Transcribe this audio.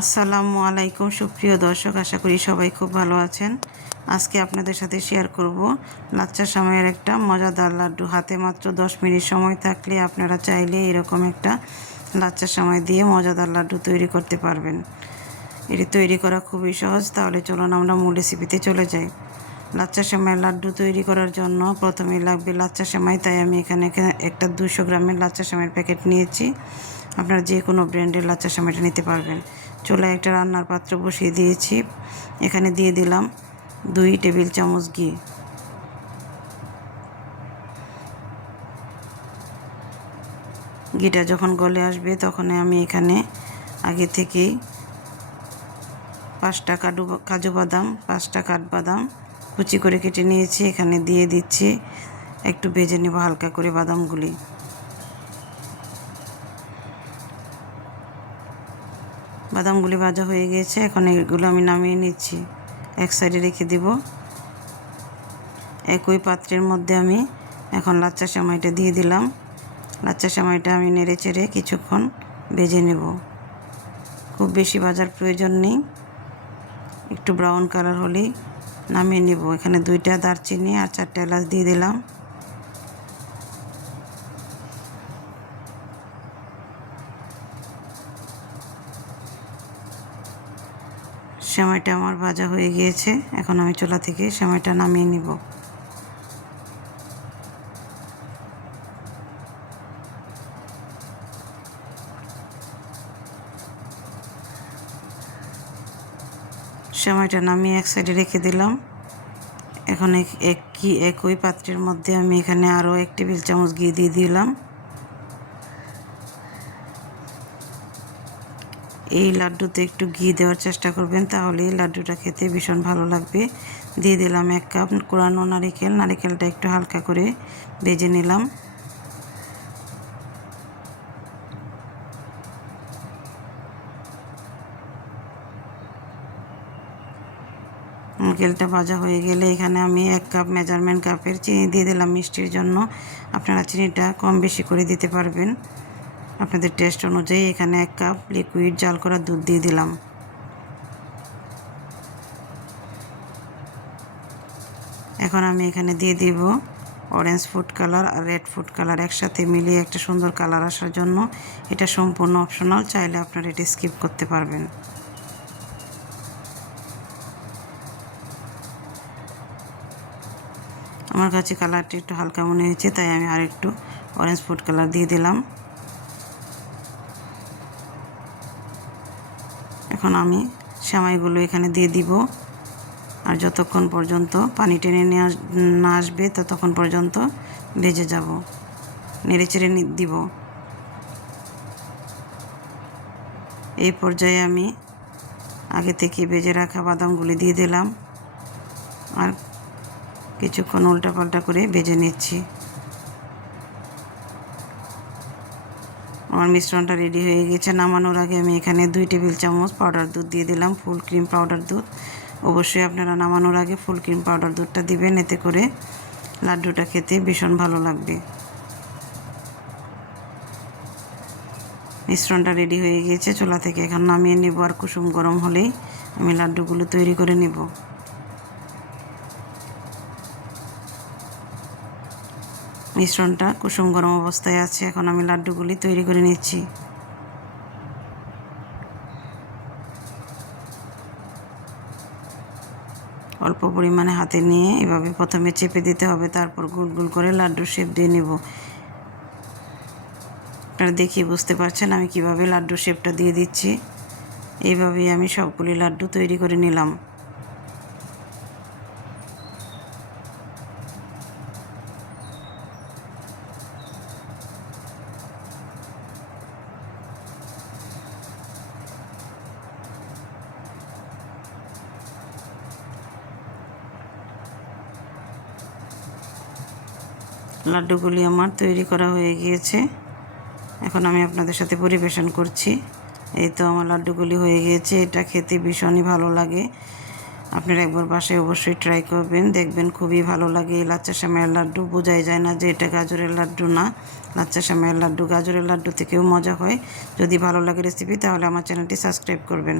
আসসালামু আলাইকুম সুপ্রিয় দর্শক, আশা করি সবাই খুব ভালো আছেন। আজকে আপনাদের সাথে শেয়ার করব লাচ্চা সেমাইয়ের একটা মজাদার লাড্ডু। হাতে মাত্র 10 মিনিট সময় থাকলে আপনারা চাইলে এরকম একটা লাচ্চা সেমাই দিয়ে মজাদার লাড্ডু তৈরি করতে পারবেন। এটি তৈরি করা খুবই সহজ। তাহলে চলুন আমরা মূল রেসিপিতে চলে যাই। লাচ্চা সেমাইয়ের লাড্ডু তৈরি করার জন্য প্রথমেই লাগবে লাচ্চা সেমাই। তাই আমি এখানে একটা 200 গ্রামের লাচ্চা সেমাইয়ের প্যাকেট নিয়েছি। আপনারা যে কোনো ব্র্যান্ডের লাচ্চা সেমাইটা নিতে পারবেন। চুলায় একটা রান্নার পাত্র বসিয়ে দিয়েছি। এখানে দিয়ে দিলাম 2 টেবিল চামচ ঘি। ঘিটা যখন গলে আসবে তখন আমি এখানে আগে থেকেই 5টা কাজু বাদাম, 5টা কাঠবাদাম কুচি করে কেটে নিয়েছি। এখানে দিয়ে দিচ্ছি, একটু ভেজে নেব হালকা করে বাদামগুলি। বাদামগুলি ভাজা হয়ে গিয়েছে, এখন এগুলো আমি নামিয়ে নিচ্ছি, এক সাইডে রেখে দেব। একই পাত্রের মধ্যে আমি এখন লাচ্চা সেমাইটা দিয়ে দিলাম। লাচ্চা সেমাইটা আমি নেড়ে চেড়ে কিছুক্ষণ ভেজে নেব। খুব বেশি ভাজার প্রয়োজন নেই, একটু ব্রাউন কালার হলেই নামিয়ে নেব। এখানে 2টা দারচিনি আর 4টা এলাচ দিয়ে দিলাম। সেমাইটা আমার ভাজা হয়ে গিয়েছে, এখন আমি চুলা থেকে সেমাইটা নামিয়ে নিব। সেমাইটা নামিয়ে এক সাইডে রেখে দিলাম। এখন একই পাত্রের মধ্যে আমি এখানে আরও 1 টেবিল চামচ ঘি দিয়ে দিলাম। এই লাড্ডুতে একটু ঘি দেওয়ার চেষ্টা করবেন, তাহলে এই লাড্ডুটা খেতে ভীষণ ভালো লাগবে। দিয়ে দিলাম 1 কাপ কোরানো নারিকেল। নারিকেলটা একটু হালকা করে ভেজে নিলাম। নারকেলটা ভাজা হয়ে গেলে এখানে আমি 1 কাপ মেজারমেন্ট কাপের চিনি দিয়ে দিলাম মিষ্টির জন্য। আপনারা চিনিটা কম বেশি করে দিতে পারবেন আপনাদের টেস্ট অনুযায়ী। এখানে 1 কাপ লিকুইড জাল করা দুধ দিয়ে দিলাম। এখন আমি এখানে দিয়ে দিব অরেঞ্জ ফুড কালার আর রেড ফুড কালার একসাথে মিলিয়ে একটা সুন্দর কালার আসার জন্য। এটা সম্পূর্ণ অপশনাল, চাইলে আপনারা এটা স্কিপ করতে পারবেন। আমার কাছে কালারটি একটু হালকা মনে হয়েছে, তাই আমি আর একটু অরেঞ্জ ফুড কালার দিয়ে দিলাম। এখন আমি সেমাইগুলো এখানে দিয়ে দিব, আর যতক্ষণ পর্যন্ত পানি টেনে না আসবে ততক্ষণ পর্যন্ত ভেজে যাব, নেড়ে চেড়ে দিব। এই পর্যায়ে আমি আগে থেকে ভেজে রাখা বাদামগুলি দিয়ে দিলাম, আর কিছুক্ষণ উল্টাপাল্টা করে ভেজে নিচ্ছি। আমার মিশ্রণটা রেডি হয়ে গেছে। নামানোর আগে আমি এখানে 2 টেবিল চামচ পাউডার দুধ দিয়ে দিলাম, ফুল ক্রিম পাউডার দুধ। অবশ্যই আপনারা নামানোর আগে ফুল ক্রিম পাউডার দুধটা দিবেন, এতে করে লাড্ডুটা খেতে ভীষণ ভালো লাগবে। মিশ্রণটা রেডি হয়ে গিয়েছে, চুলা থেকে এখন নামিয়ে নেব। আর কুসুম গরম হলেই আমি লাড্ডুগুলো তৈরি করে নেব। মিশ্রণটা কুসুম গরম অবস্থায় আছে, এখন আমি লাড্ডুগুলি তৈরি করে নিচ্ছি। অল্প পরিমাণে হাতে নিয়ে এভাবে প্রথমে চেপে দিতে হবে, তারপর গোল গোল করে লাড্ডুর শেপ দিয়ে নেব। আপনারা দেখিয়ে বুঝতে পারছেন আমি কিভাবে লাড্ডুর শেপটা দিয়ে দিচ্ছি। এইভাবেই আমি সবগুলি লাড্ডু তৈরি করে নিলাম। লাড্ডুগুলি আমার তৈরি করা হয়ে গিয়েছে, এখন আমি আপনাদের সাথে পরিবেশন করছি। এই তো আমার লাড্ডুগুলি হয়ে গিয়েছে। এটা খেতে ভীষণই ভালো লাগে। আপনারা একবার বাসায় অবশ্যই ট্রাই করবেন, দেখবেন খুবই ভালো লাগে। এই লাচ্চা সেমাইয়ের লাড্ডু বোঝাই যায় না যে এটা গাজরের লাড্ডু না। লাচ্চা সেমাইয়ের লাড্ডু গাজরের লাড্ডু থেকেও মজা হয়। যদি ভালো লাগে রেসিপি তাহলে আমার চ্যানেলটি সাবস্ক্রাইব করবেন।